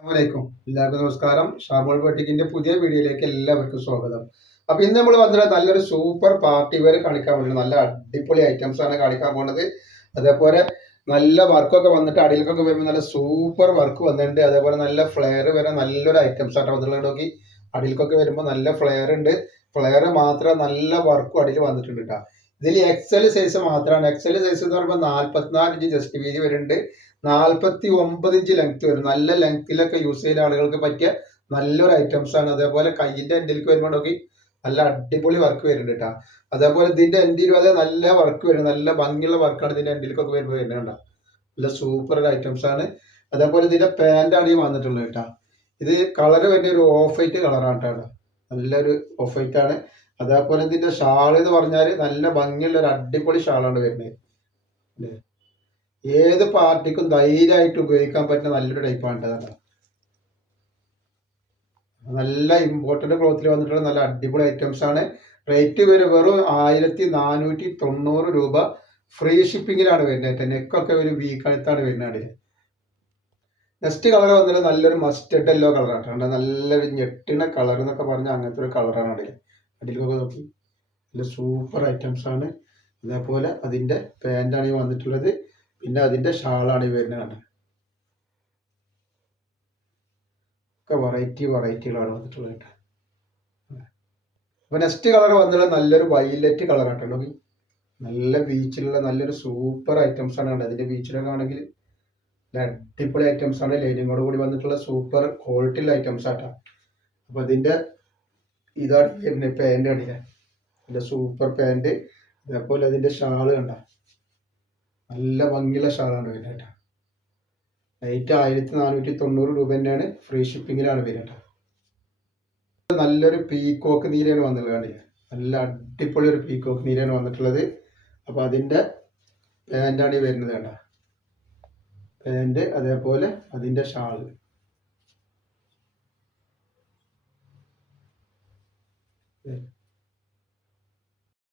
അസ്സലാമലൈക്കും. എല്ലാവർക്കും നമസ്കാരം. ഷാമോൾ ബട്ടിക്കിന്റെ പുതിയ വീഡിയോയിലേക്ക് എല്ലാവർക്കും സ്വാഗതം. അപ്പൊ ഇന്ന് നമ്മൾ വന്നിട്ട് നല്ലൊരു സൂപ്പർ പാർട്ടി വെയർ കാണിക്കാൻ വേണ്ടി നല്ല അടിപൊളി ഐറ്റംസ് ആണ് കാണിക്കാൻ പോകുന്നത്. അതേപോലെ നല്ല വർക്കൊക്കെ വന്നിട്ട് അടിയിലേക്കൊക്കെ വരുമ്പോൾ നല്ല സൂപ്പർ വർക്ക് വന്നിട്ടുണ്ട്. അതേപോലെ നല്ല ഫ്ലെയർ വരെ നല്ലൊരു ഐറ്റംസ് ആട്ടോ വന്നിട്ടുള്ളത്. നോക്കി അടിയിലേക്കൊക്കെ വരുമ്പോൾ നല്ല ഫ്ലെയർ ഉണ്ട്. ഫ്ലെയർ മാത്രം നല്ല വർക്കും അടിയിൽ വന്നിട്ടുണ്ട് കേട്ടോ. ഇതിൽ എക്സൽ സൈസ് മാത്രമാണ്. എക്സൽ സൈസ് എന്ന് പറയുമ്പോൾ 44 ഇഞ്ച് ജസ്റ്റ് വീതി വരുന്നുണ്ട്. 49 ഇഞ്ച് ലെങ്ത് വരും. നല്ല ലെങ്ത്തിലൊക്കെ യൂസ് ചെയ്യുന്ന ആളുകൾക്ക് പറ്റിയ നല്ലൊരു ഐറ്റംസ് ആണ്. അതേപോലെ കയ്യിന്റെ എൻഡിലേക്ക് വരുമ്പോൾ നോക്കി നല്ല അടിപൊളി വർക്ക് വരുന്നുണ്ട് കേട്ടോ. അതേപോലെ ഇതിന്റെ എൻഡിലും അതെ നല്ല വർക്ക് വരും. നല്ല ഭംഗിയുള്ള വർക്കാണ് ഇതിന്റെ എൻഡിലേക്കൊക്കെ വരുമ്പോൾ വരുന്നുണ്ട്. നല്ല സൂപ്പർ ഐറ്റംസ് ആണ്. അതേപോലെ ഇതിന്റെ പാന്റാണ് ഈ വന്നിട്ടുള്ളത് കേട്ടോ. ഇത് കളർ വരുന്ന ഒരു ഓഫ് വൈറ്റ് കളറാണ് കേട്ടോ. നല്ലൊരു ഓഫ് വൈറ്റ് ആണ്. അതേപോലെ ഇതിന്റെ ഷാൾ എന്ന് പറഞ്ഞാൽ നല്ല ഭംഗിയുള്ള ഒരു അടിപൊളി ഷാളാണ് വരുന്നത്. ഏത് പാർട്ടിക്കും ധൈര്യമായിട്ട് ഉപയോഗിക്കാൻ പറ്റുന്ന നല്ലൊരു ടൈപ്പാണ് കേട്ടോ. നല്ല ഇമ്പോർട്ടന്റ് ക്ലോത്തിൽ വന്നിട്ടുള്ള നല്ല അടിപൊളി ഐറ്റംസ് ആണ്. റേറ്റ് വെറും 1490 രൂപ. ഫ്രീ ഷിപ്പിങ്ങിലാണ് വരുന്നത്. നെക്കൊക്കെ ഒരു വീക്ക് അടുത്താണ് വരുന്നത്. നെക്സ്റ്റ് കളർ വന്നിട്ട് നല്ലൊരു മസ്റ്റർഡ് യെല്ലോ കളറാണ്. നല്ലൊരു ഞെട്ടിന കളർ എന്നൊക്കെ പറഞ്ഞാൽ അങ്ങനത്തെ ഒരു കളറാണ് അടിയിൽ. അടിയിലൊക്കെ നോക്കി നല്ല സൂപ്പർ ഐറ്റംസ് ആണ്. അതേപോലെ അതിന്റെ പാന്റാണ് ഈ വന്നിട്ടുള്ളത്. പിന്നെ അതിന്റെ ഷാളാണ് ഈ വരുന്നത്. ഒക്കെ വെറൈറ്റികളാണ് വന്നിട്ടുള്ളത്. അപ്പൊ നെക്സ്റ്റ് കളർ വന്നിട്ടുള്ളത് നല്ലൊരു വൈലറ്റ് കളറാട്ടോ. നല്ല ബീച്ചിലുള്ള നല്ലൊരു സൂപ്പർ ഐറ്റംസ് ആണ്. അതിന്റെ ബീച്ചിലൊക്കെ ആണെങ്കിൽ അടിപൊളി ഐറ്റംസ് ആണ്. ലൈനിങ്ങോട് കൂടി വന്നിട്ടുള്ള സൂപ്പർ ക്വാളിറ്റിയുള്ള ഐറ്റംസ് ആട്ടോ. അപ്പൊ അതിന്റെ ഇതാണ് വരുന്നത് പാന്റ് അടിയിലെ അതിന്റെ സൂപ്പർ പാന്റ്. അതേപോലെ അതിന്റെ ഷാള് കണ്ട നല്ല ഭംഗിയുള്ള ഷാളാണ് വരുന്നത്. റേറ്റ് 1490 രൂപ തന്നെയാണ്. ഫ്രീ ഷിപ്പിങ്ങിലാണ് വരുന്നത്. നല്ലൊരു പീക്കോക്ക് നീരയാണ് വന്നിട്ടുള്ളത്. നല്ല അടിപൊളി ഒരു പീക്കോക്ക് നീരയാണ് വന്നിട്ടുള്ളത്. അപ്പൊ അതിന്റെ പാന്റാണ് ഈ വരുന്നത് കേട്ടോ. പാന്റ് അതേപോലെ അതിന്റെ ഷാള്.